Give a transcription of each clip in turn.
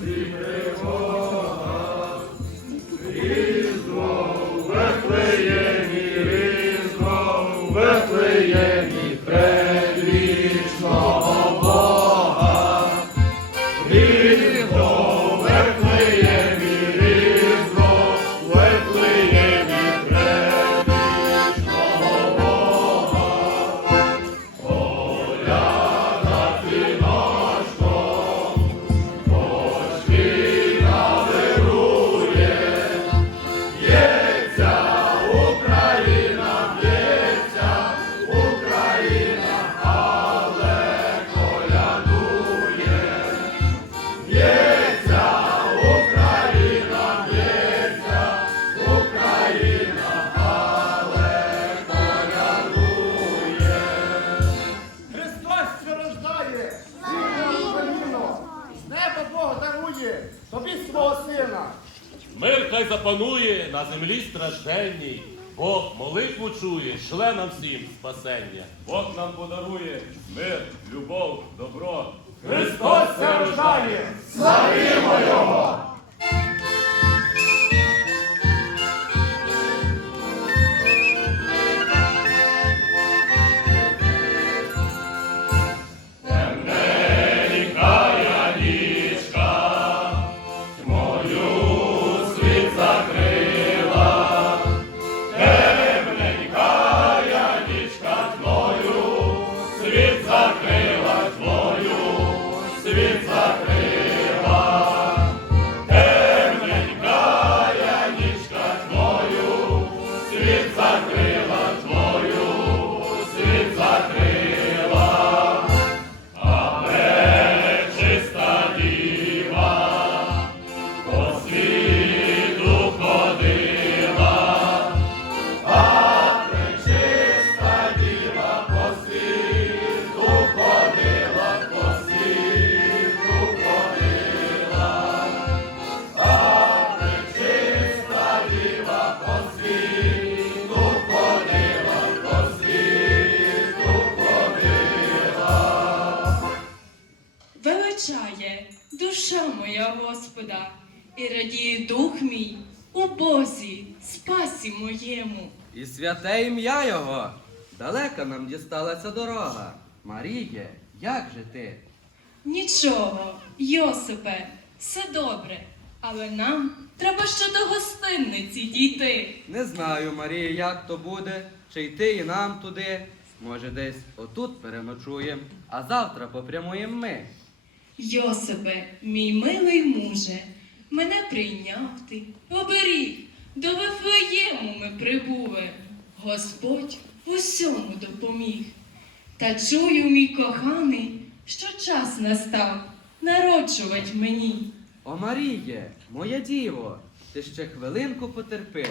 Христос дарує свого сина! Мир хай запанує на землі стражденній. Бог молитву чує, шле нам всім спасення. Бог нам подарує мир, любов, добро. Христос це рождає! Славімо Його! Дух мій у Бозі, спасі моєму. І святе ім'я Його. Далека нам дісталася дорога. Маріє, як же ти? Нічого, Йосипе, все добре, але нам треба ще до гостинниці дійти. Не знаю, Марія, як то буде, чи йти і нам туди. Може, десь отут переночуємо, а завтра попрямуємо ми. Йосипе, мій милий муже, мене прийняв ти, оберіг, до Вифлеєму ми прибули. Господь в усьому допоміг. Та чую, мій коханий, що час настав народжувать мені. О, Маріє, моя діво, ти ще хвилинку потерпи.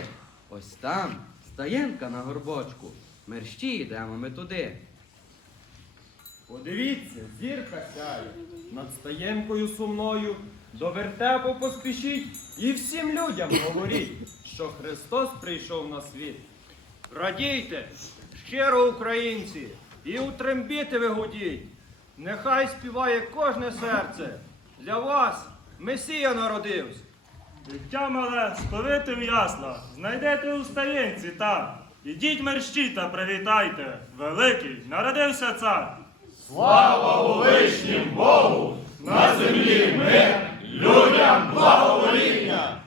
Ось там стаєнка на горбочку. Мерщі йдемо ми туди. Подивіться, зірка сяє. Над стаєнкою сумною до вертепу поспішіть і всім людям говоріть, що Христос прийшов на світ. Радійте, щиро українці, і у трембіти вигудіть. Нехай співає кожне серце. Для вас Месія народився. Дитя мале, сповити в ясла, знайдете у стаєнці там. Ідіть мерщі та привітайте, великий народився цар. Слава Вишнім Богу! На землі мир, людям благовоління!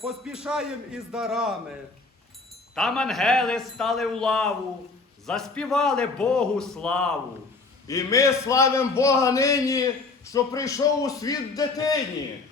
Поспішаєм із дарами. Там ангели стали у лаву, заспівали Богу славу. І ми славимо Бога нині, що прийшов у світ дитині.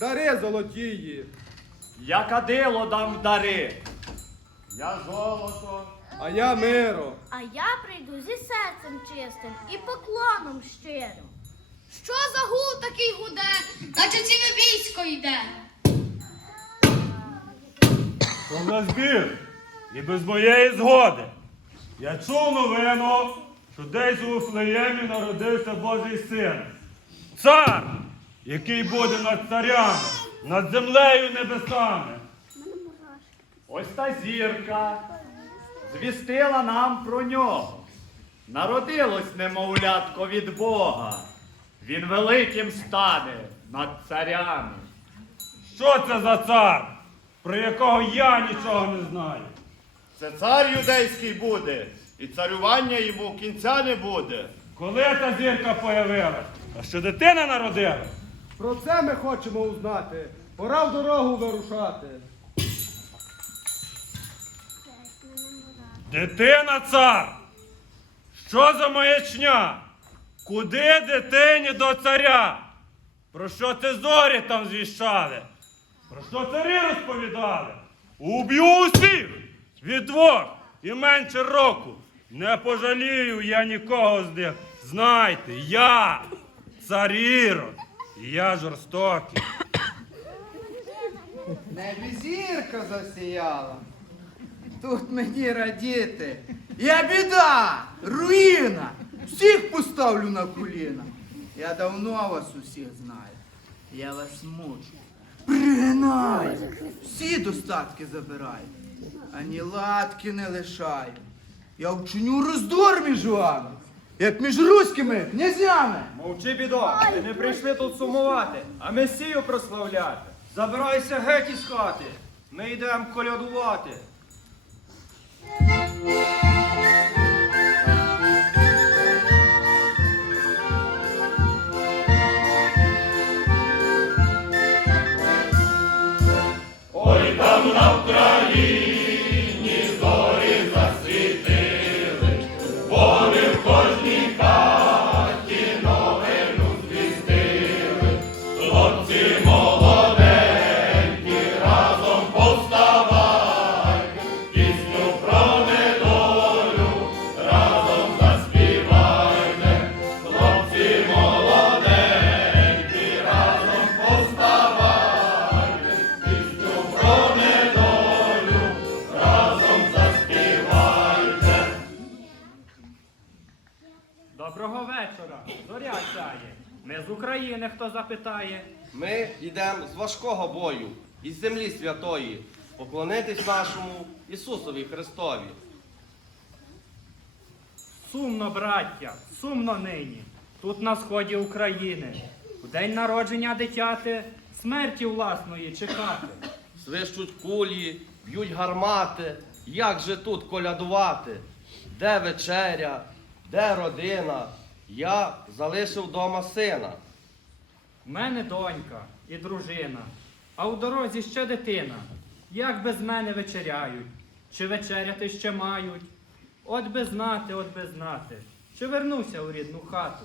Дари золотії. Я кадило дам дари. Я золото. А я миро. А я прийду зі серцем чистим і поклоном щирим. Що за гул такий гуде, наче ціле військо йде? То на збір. І без моєї згоди. Я чув новину, що десь у Вифлеємі народився Божий син. Цар, який буде над царями, над землею небесами. Ось та зірка звістила нам про нього. Народилось немовлятко від Бога. Він великим стане над царями. Що це за цар, про якого я нічого не знаю? Це цар юдейський буде, і царювання йому кінця не буде. Коли та зірка появилась? А що дитина народилась? Про це ми хочемо узнати. Пора в дорогу вирушати. Дитина цар! Що за маячня? Куди дитині до царя? Про що це зорі там звіщали? Про що царі розповідали? Уб'ю усіх від двох і менше року. Не пожалію я нікого з них. Знайте, я цар Ірод, і я жорстокий. Небі зірка засіяла. Тут мені радіти. Я біда, руїна. Всіх поставлю на коліна. Я давно вас усіх знаю. Я вас мучу. Пригинаю. Всі достатки забираю. Ані латки не лишаю. Я вчиню роздор між вами, як між руськими князями. Мовчи, бідо, ми не прийшли тут сумувати, а Месію прославляти. Забирайся геть із хати. Ми йдемо колядувати. України, хто запитає. Ми йдемо з важкого бою, із землі святої, поклонитись нашому Ісусові Христові. Сумно, браття, сумно нині. Тут на сході України. У день народження дитяти смерті власної чекати. Свищуть кулі, б'ють гармати. Як же тут колядувати? Де вечеря, де родина? Я залишив вдома сина. Мене донька і дружина, а у дорозі ще дитина. Як без мене вечеряють, чи вечеряти ще мають? От би знати, от би знати, чи вернуся у рідну хату.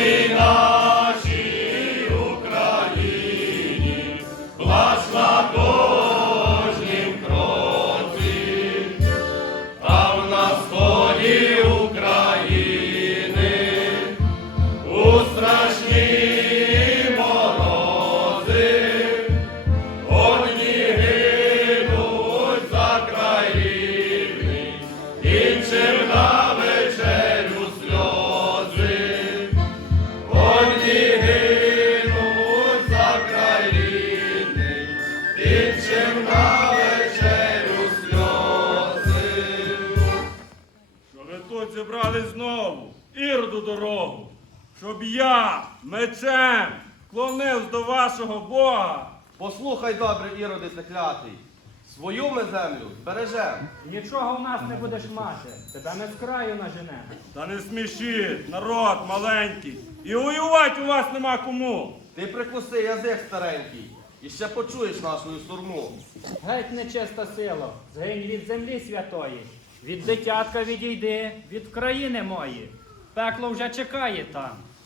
Amen. Щоб я мечем клонився до вашого Бога. Послухай добре, іроди ти клятий. Свою ми землю бережем. Нічого в нас не будеш мати, тебе ми з краю наженемо. Та не смішіть, народ маленький. І воювати у вас нема кому. Ти прикуси язик старенький, і ще почуєш нашу сурму. Геть нечиста сила, згинь від землі святої, від дитятка відійди, від країни мої. Пекло вже чекає там.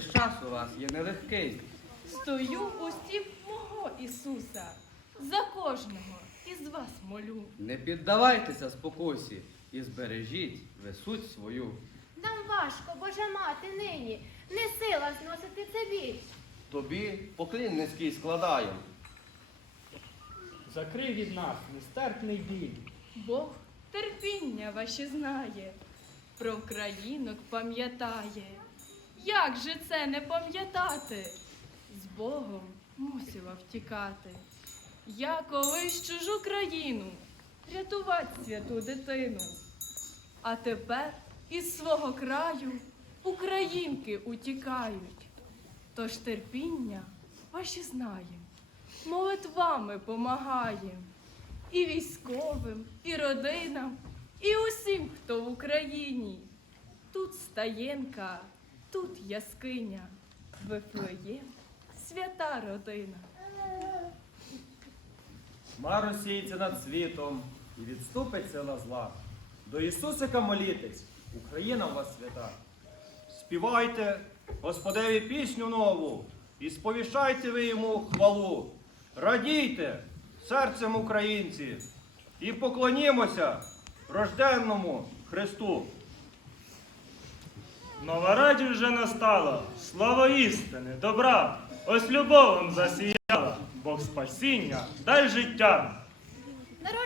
лиш час у вас є нелегкий. Стою у стіп мого Ісуса, за кожного із вас молю. Не піддавайтеся спокусі і збережіть ви суть свою. Нам важко, Божа мати, нині, не сила зносити це біль. Тобі поклін низький складаєм. Закрий від нас нестерпний біль. Бог терпіння ваші знає, про українок пам'ятає. Як же це не пам'ятати? З Богом мусила втікати. Я колись чужу країну рятувати святу дитину. А тепер із свого краю українки утікають. Тож терпіння ваші знаєм, молитвами помагаєм і військовим, і родинам, і усім, хто в Україні. Тут стаєнка, тут яскиня, Вифлеєм, свята родина. Хмару сіється над світом і відступить сила зла. До Ісусика молітесь, Україна у вас свята. Співайте Господеві пісню нову і сповіщайте ви йому хвалу. Радійте серцем українці і поклонімося рожденному Христу. Нова радість вже настала, слава істини, добра, ось любовом засіяла, Бог спасіння, дай життя,